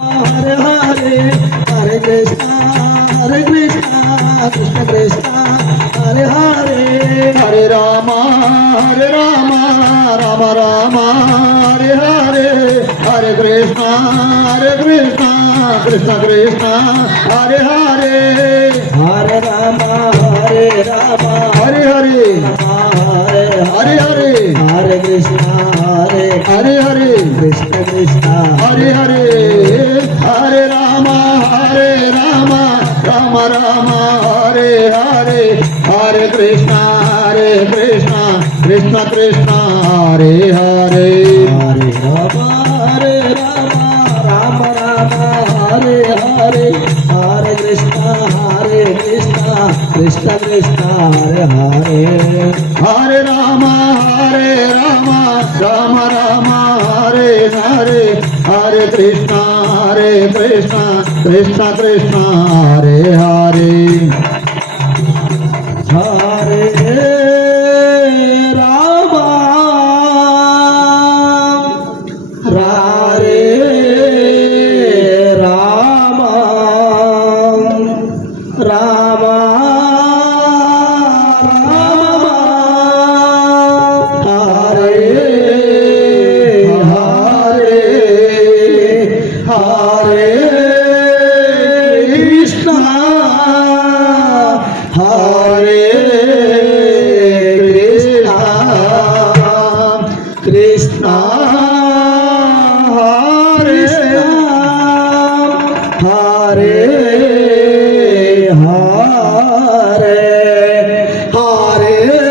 Hare Hare, Hare Krishna, Krishna Krishna, Hare Hare, Hare Rama, Rama Rama, Hare Hare, Hare Krishna, Krishna Krishna, Hare Hare, Hare Rama, Hare Hare, Hare Hare, Hare Krishna, Hare Hare, Krishna Krishna, Hare Hare, Hare Rama, Rama Rama, Hare Hare, Hare Krishna, Krishna Krishna, Hare Hare, Hare Rama, Rama Rama, Hare Hare, Hare Krishna, Krishna Krishna, Hare Hare, Hare Rama, Rama Rama, Hare Hare, Hare Krishna, Krishna Krishna, Hare Hare, Hare Rama, Hare Rama, Rama Rama, Hare Hare, Hare Krishna, Hare Krishna, Krishna Hare Hare, Hare Hare Rama, Hare Rama, Rama Rama, Hare Hare,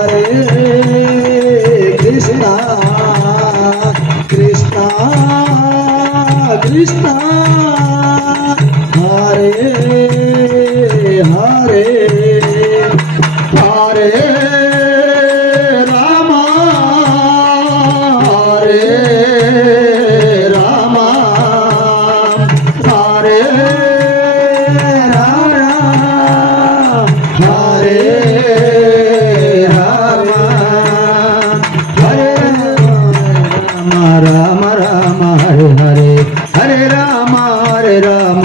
Hare Krishna, Hare Krishna, Krishna Krishna, Hare Hare, Hare Rama, Hare Rama, Hare Rama, Hare Rama, Hare Rama, Rama Hare Hare, Hare Rama,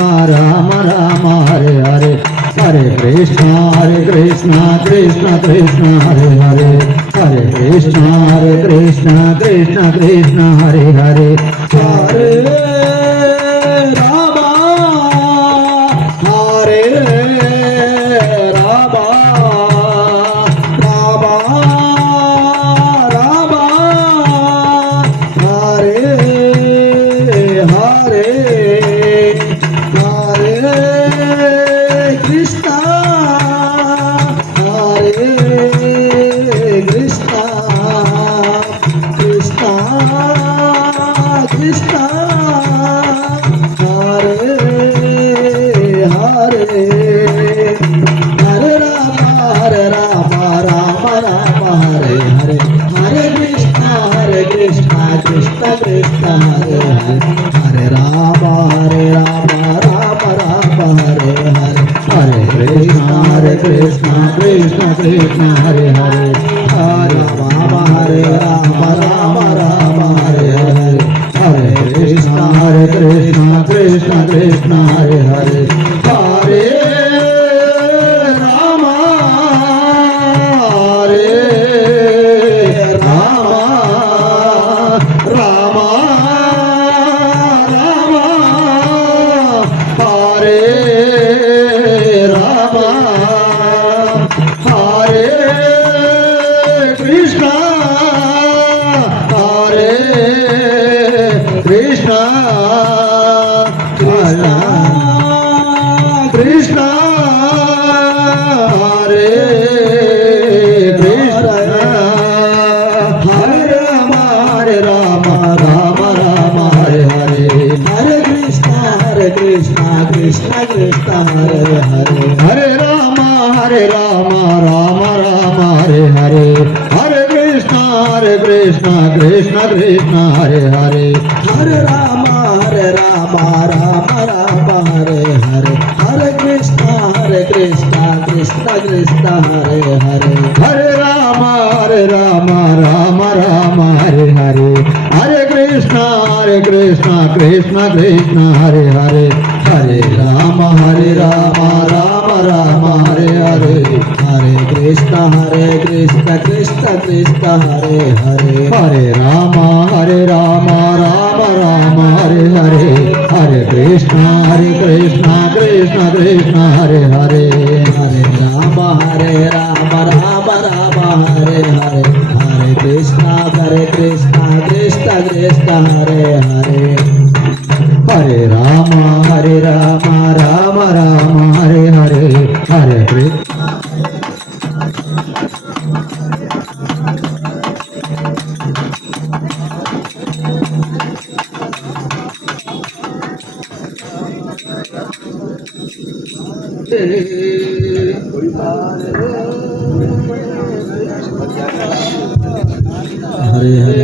Rama Hare Hare, Hare Krishna, Krishna Krishna, Hare Hare, Hare Krishna, Krishna Krishna, Hare Hare, Hare Rama, Hare Rama, Rama Rama, Hare Hare, Hare Krishna, Hare Krishna, Krishna Krishna, Hare Hare Krishna Krishna Krishna Hare Hare Hare Rama Rama Rama Hare Hare Hare Krishna Krishna Krishna Hare Hare Hare Rama Rama Rama Hare Hare Hare Krishna Krishna Krishna Hare Hare Hare Rama Rama Rama Hare Hare Hare Krishna Krishna Krishna Hare Hare Hare Rama Rama Rama Hare Hare Hare Krishna Krishna Krishna Hare Hare Hare Rama Rama Rama Hare Hare Hare Krishna Krishna Krishna Hare Hare Hare Rama Rama Rama Hare Hare Hare Krishna Hare